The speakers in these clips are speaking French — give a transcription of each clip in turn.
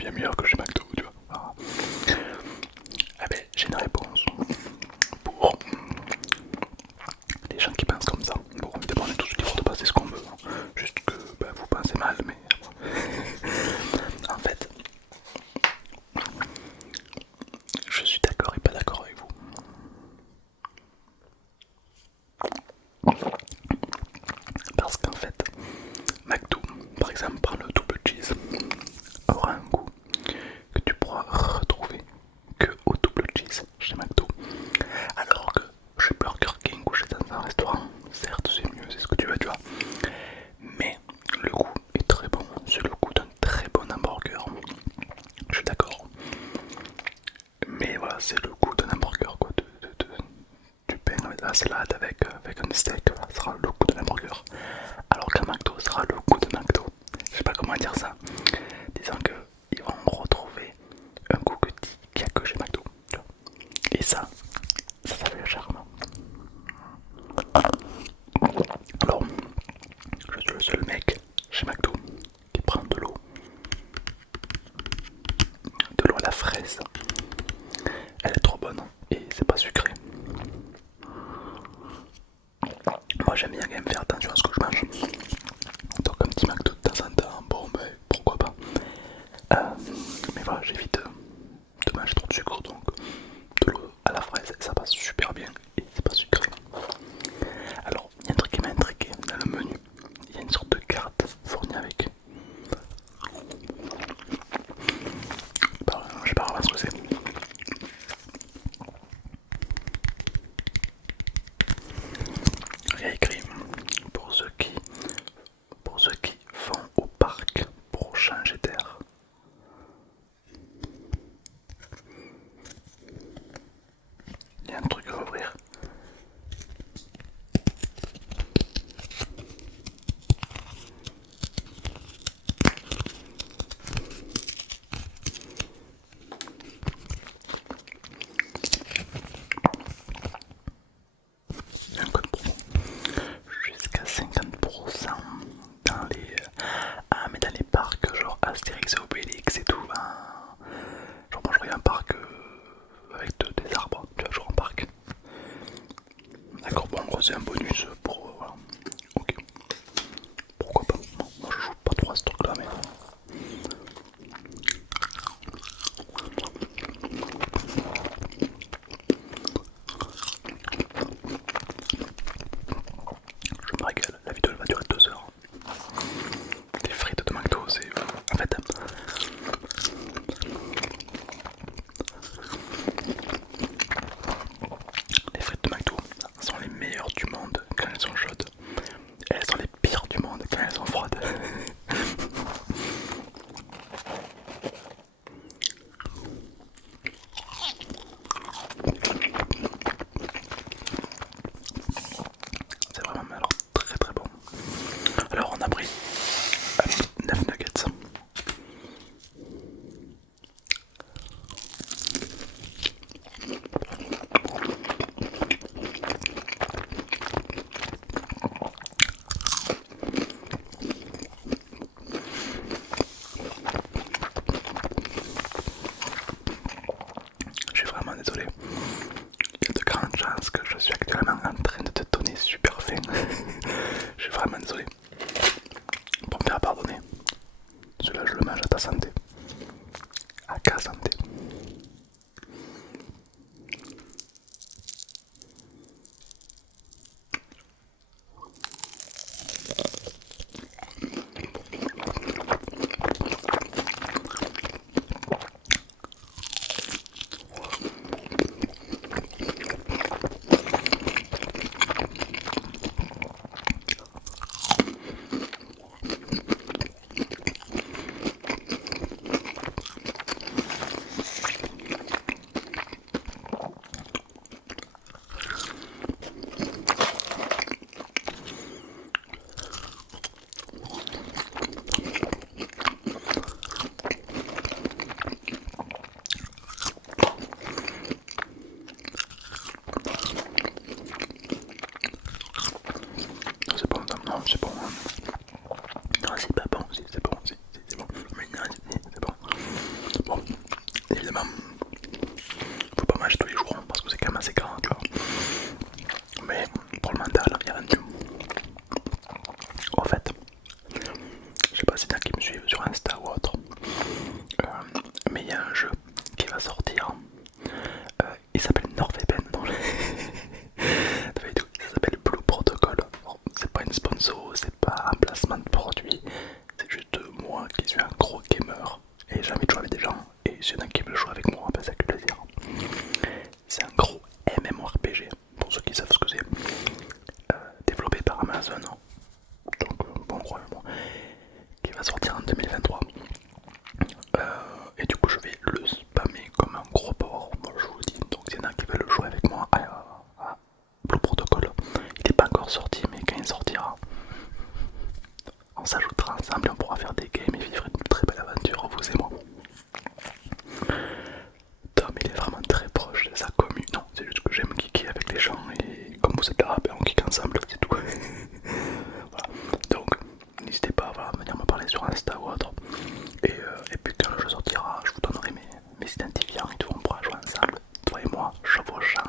bien meilleur que chez McDo, tu vois. Voilà. Ah ben, j'ai une réponse pour les gens qui pensent comme ça. Bon, évidemment, on est tous libres de penser ce qu'on veut, hein. Juste que bah, vous pensez mal, mais en fait, je suis d'accord et pas d'accord avec vous. Parce qu'en fait, McDo, par exemple, prend le double cheese, aura un goût que tu pourras retrouver que au double cheese chez McDo. Alors que chez Burger King ou chez un restaurant, certes c'est mieux, c'est ce que tu veux, tu vois. Mais le goût est très bon, c'est le goût d'un très bon hamburger. Je suis d'accord. Mais voilà, c'est le goût d'un hamburger, quoi, du pain avec de la salade, avec un steak, voilà, ça sera le goût d'un hamburger. Alors qu'un McDo sera le goût de McDo. Je sais pas comment dire ça. Disons qu'ils vont retrouver un goût qu'il n'y a que chez McDo. Tu vois. Et ça fait le charme. Alors, je suis le seul mec chez McDo qui prend de l'eau à la fraise. Elle est trop bonne et c'est pas sucré. Moi j'aime bien quand même faire attention à ce que je mange. Donc un petit McDo de temps en temps, bon ben pourquoi pas. Mais voilà, j'évite de manger trop de sucre, donc de l'eau à la fraise ça passe super bien et c'est pas sucré. Alors il y a un truc qui m'a intrigué dans le menu, il y a une sorte de carte fournie avec. Bah, je sais pas vraiment ce que c'est. Il y a écrit pour ceux qui vont au parc pour changer d'air. Il y a un truc à ouvrir. Il y a un code promo. Jusqu'à 50% dans les. Ah, mais dans les parcs, genre Astérix et Obélix et tout. Ben, genre, moi je regarde un parc avec des arbres, tu vois, genre un parc. D'accord, bon, en gros, c'est un bonus pour. Voilà. Ok, pourquoi pas. Bon, moi je joue pas trop à ce truc là, mais. Je me régale, la vidéo elle va durer 2 heures. Les frites de McDo, c'est. En fait, les frites de McDo sont les meilleures du monde quand elles sont chaudes. Et elles sont les pires du monde quand elles sont froides. C'est vraiment alors, très très bon. Alors on a pris 9 nuggets. Je suis vraiment désolé. Il y a de grandes chances que je suis actuellement en train de te donner super faim. Je suis vraiment désolé. Pour me faire pardonner. Celui-là je le mange à ta santé. À ta santé. s'il y en a qui veulent jouer avec moi, ben ça fait plaisir. C'est un gros MMORPG, pour ceux qui savent ce que c'est, développé par Amazon, donc bon probablement, qui va sortir en 2023. Et du coup je vais le spammer comme un gros porc, moi je vous le dis. Donc s'il y en a qui veulent jouer avec moi à Blue Protocol, il n'est pas encore sorti, mais quand il sortira, on s'ajoutera ensemble et on pourra faire des games et vivre une très belle aventure, vous et moi. Tom il est vraiment très proche de sa commune. Non, c'est juste que j'aime geeker avec les gens et comme vous êtes là, ben on geek ensemble, c'est tout. Voilà. Donc n'hésitez pas à venir me parler sur Insta ou autre. Et puis quand le jeu sortira, je vous donnerai mes identifiants et tout, on pourra jouer ensemble, toi et moi, chevauchant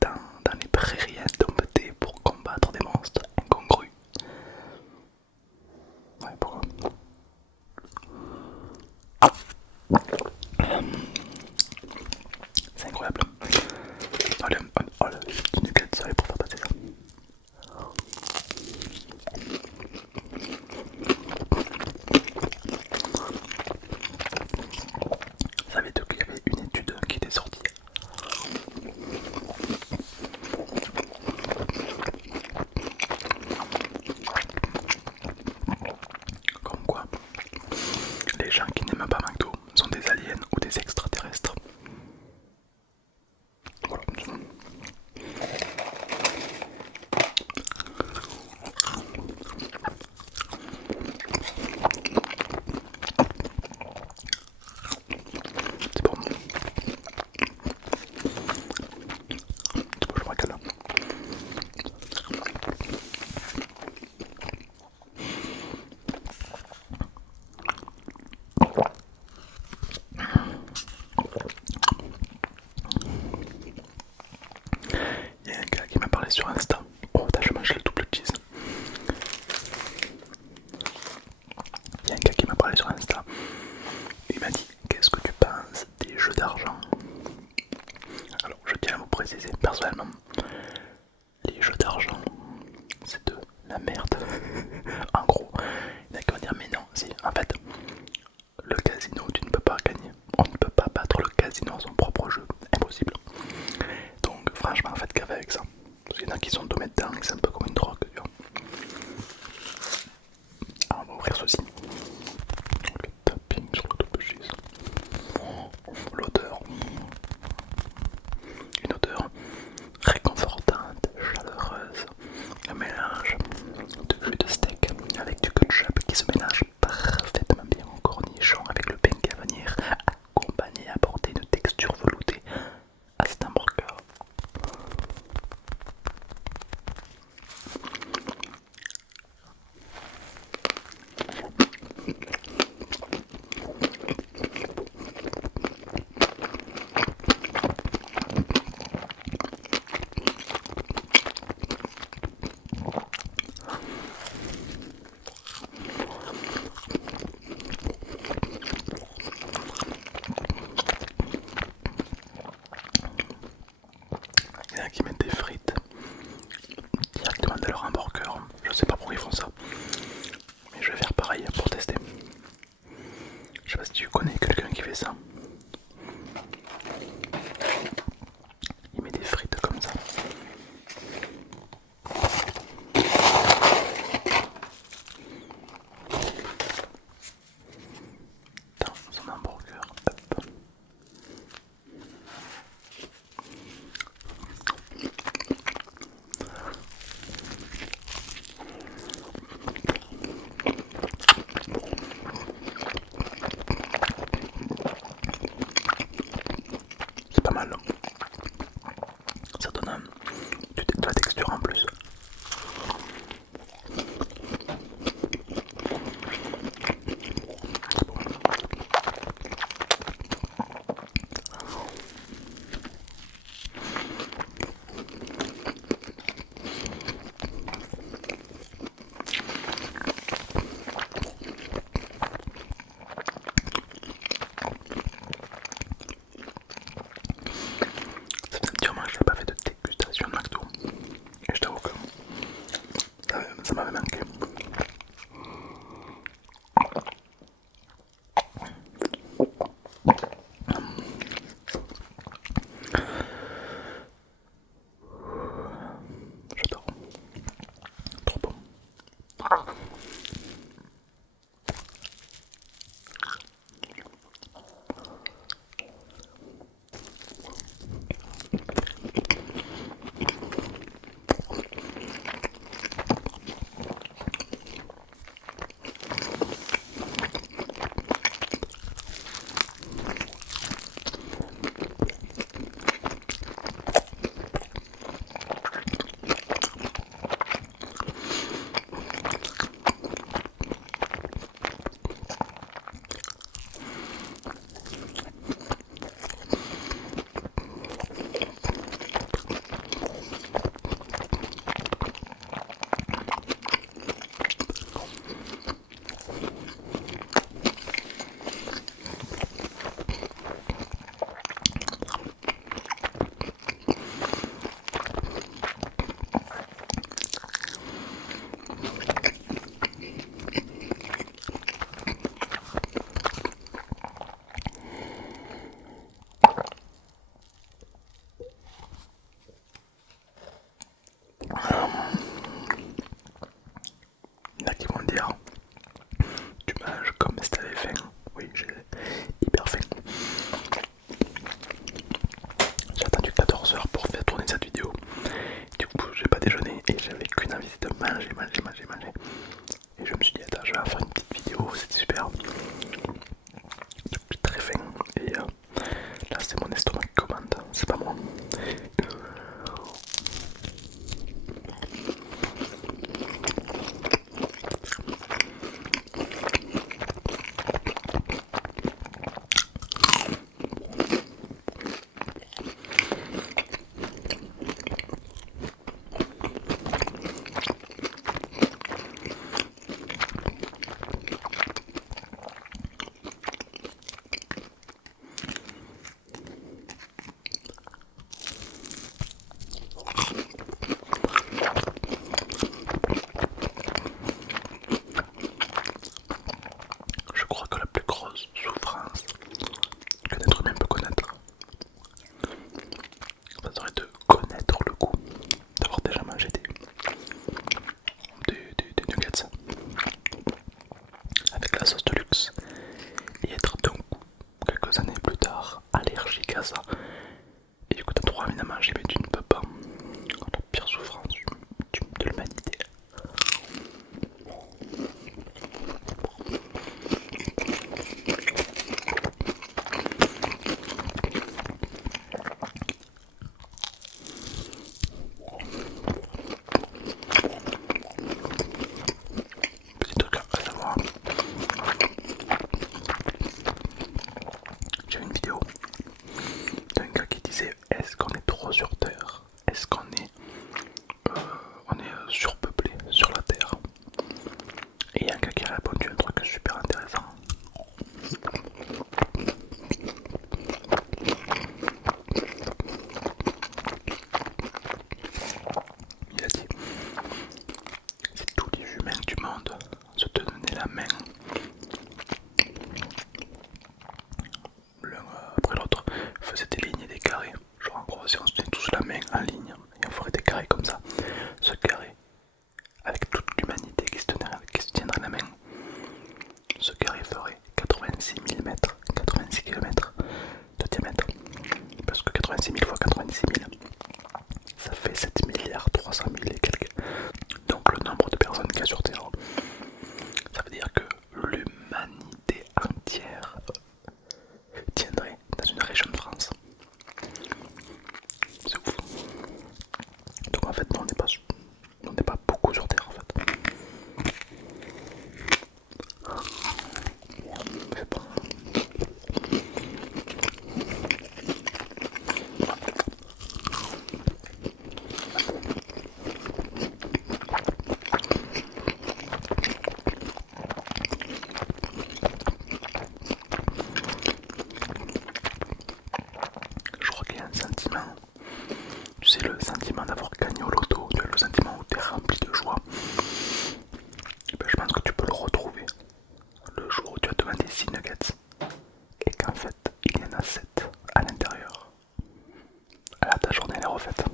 dans les prairies indomptées pour combattre des monstres incongrus. Ouais, pourquoi? C'est incroyable. Oh le petit nugget, ça va pour faire passer ça. Vous savez qu'il y avait une étude qui était sortie. Comme quoi, les gens qui n'aiment pas McDo sont des aliens ou des extraterrestres. Voilà. C'est bon. C'est bon, je me régale. Il y a un gars qui m'a parlé sur Insta. Oh, je mange le double cheese. Il y a un gars qui m'a parlé sur Insta. Il m'a dit: qu'est-ce que tu penses des jeux d'argent? Alors, je tiens à vous préciser, personnellement, les jeux d'argent, c'est de la merde. En gros, il y en a qui vont dire: mais non, si, en fait, le casino, tu ne peux pas gagner. On ne peut pas battre le casino à son propre jeu. Impossible. Donc, franchement, faites gaffe avec ça. Parce qu'il y en a qui sont tombés dedans et c'est un peu comme une drogue, tu vois. Alors, on va ouvrir ceci. Le tapping sur le double cheese. L'odeur. Une odeur réconfortante, chaleureuse. Un mélange de jus de steak avec du ketchup qui se mélange parfaitement bien au cornichon avec le pain qui va venir accompagner, apporter une texture veloutée à cet hamburger. Il y en a qui mettent des frites directement dans leur hamburger. Je sais pas pourquoi ils font ça, mais je vais faire pareil pour tester. Je sais pas si tu connais quelqu'un qui fait ça. Il met des frites comme ça. Dans son hamburger. Hop. ça. Et du coup t'as trop envie de manger mais tu ne peux pas. La pire souffrance de l'humanité. Petit truc à savoir. J'ai une vidéo d'un gars qui disait est-ce qu'on est trop sur Terre? Est-ce qu'on est, surpeuplé sur la Terre? Et il y a un gars qui a répondu un truc super intéressant. Il a dit si tous les humains du monde se tenaient la main l'un après l'autre, faisaient des lignes et des carrés. Genre en gros si on se tenait tous la main en ligne et on ferait des carrés comme ça, ce carré avec toute l'humanité qui se tiendrait la main, ce carré ferait 86 000 mètres, 86 km de diamètre. Parce que 86 000 fois 86 000, ça fait 7 milliards 300 000 et quelques. Donc le nombre de personnes qu'il y a sur Terre, ça veut dire que l'humanité entière tiendrait dans une région de France. C'est ouf. Donc en fait, non, on n'est pas beaucoup sur Terre en fait. C'est pas... Je crois qu'il y a un sentiment, tu sais, le sentiment d'avoir gagné au loto, tu as le sentiment où tu es rempli de joie. Et ben, je pense que tu peux le retrouver le jour où tu as demandé 6 nuggets et qu'en fait il y en a 7 à l'intérieur. Là ta journée elle est refaite.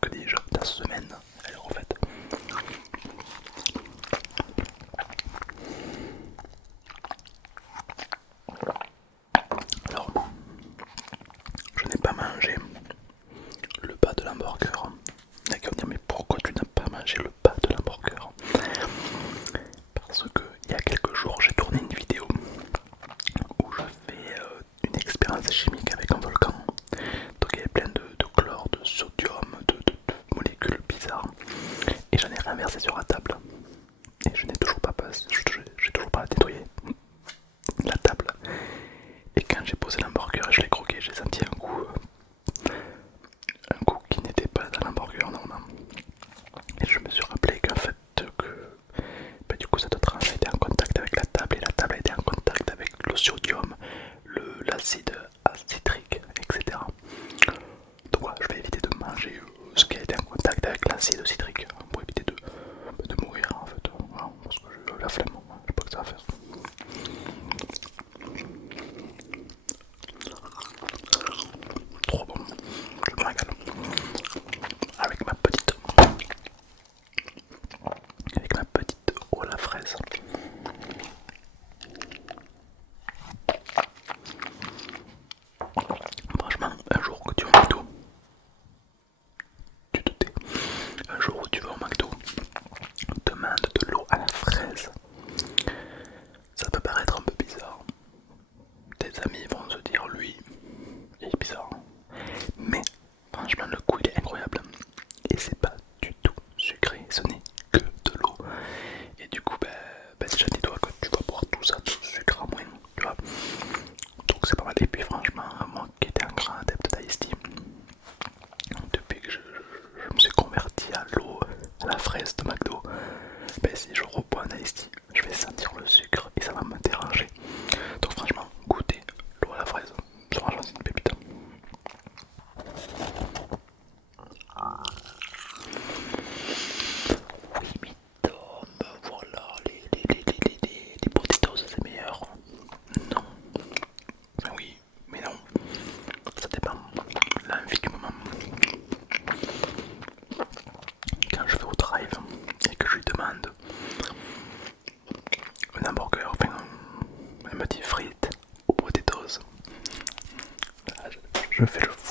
Que dis-je, ta semaine elle est refaite. Alors, je n'ai pas mangé le bas de l'hamburger. Il y a qui vont dire mais pourquoi tu n'as pas mangé le bas de l'hamburger? Parce que il y a quelques jours j'ai tourné une vidéo où je fais une expérience chimique avec un volcan. Donc il y avait plein de chlore, de sodium, de molécules bizarres. Et j'en ai renversé sur la table. Et je n'ai toujours pas passé, j'ai toujours pas nettoyé la table. Et quand j'ai posé l'hamburger et je l'ai croqué, j'ai senti un goût qui n'était pas dans l'hamburger normalement. Et je me suis rappelé qu'en fait du coup cette tranche a été en contact avec la table et la table a été en contact avec le sodium, l'acide citrique, etc. Donc voilà, je vais éviter de manger ce qui a été en contact avec l'acide citrique pour éviter de mourir en fait. Voilà, parce que j'ai la flemme, je sais pas que ça va faire. Trop bon, je me régale. Avec ma petite eau à la fraise. Franchement, un jour que tu vas au McDo, tu te tais. Un jour où tu vas au McDo, demande de l'eau à la fraise. Ça peut paraître un peu bizarre. Tes amis vont se dire lui, il est bizarre. Mais franchement le goût il est incroyable. Et c'est pas du tout sucré, ce n'est que de l'eau. Et du coup déjà dis-toi que tu vas boire tout ça, tout sucre à moins, tu vois. Donc c'est pas mal. Et puis franchement, moi qui étais un grand adepte d'Ice Tea, depuis que je me suis converti à l'eau, à la fraise de McDo, si je rebois un Ice Tea, je vais sentir le sucre et ça va me déranger. Donc franchement, goûtez l'eau à la fraise. je fais le